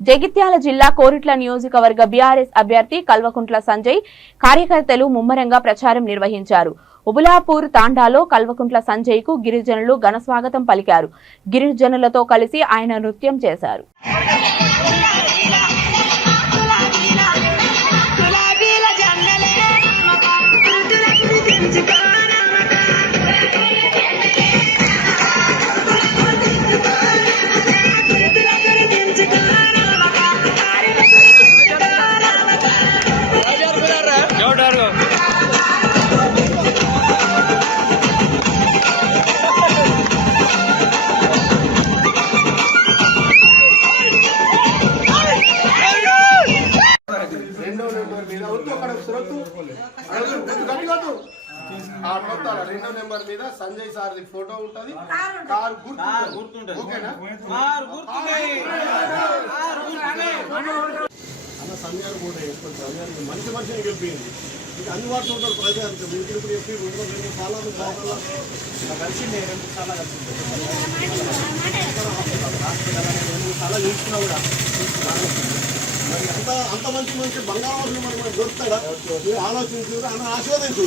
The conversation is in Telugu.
జగిత్యాల జిల్లా కోరుట్ల నియోజకవర్గ బీఆర్ఎస్ అభ్యర్థి కల్వకుంట్ల సంజయ్ కార్యకర్తలు ముమ్మరంగా ప్రచారం నిర్వహించారు. ఉబులాపూర్ తాండాలో కల్వకుంట్ల సంజయ్ కు గిరిజనులు ఘనస్వాగతం పలికారు. గిరిజనులతో కలిసి ఆయన నృత్యం చేశారు. రెండో నెంబర్ మీద సంజయ్ సార్ ఫోటో ఉంటది. కారు గుర్తుంటది. ఓకేనా? అన్న సంజయ్ ఫోటో వేసుకుంటారు. సంజయ్ మంచి మనిషిని గెలిపింది. ఇది అందుబాటులో ఉంటాడు ప్రజలకు. మీకు ఇప్పుడు చెప్పి చాలా కలిసిండే చాలా కలిసింది. చాలా చూసుకున్నా కూడా మరి అంత మంచి మంచి బంగారం మనం దొరుకుతాడా ఆలోచించు అని ఆశీర్వదించు.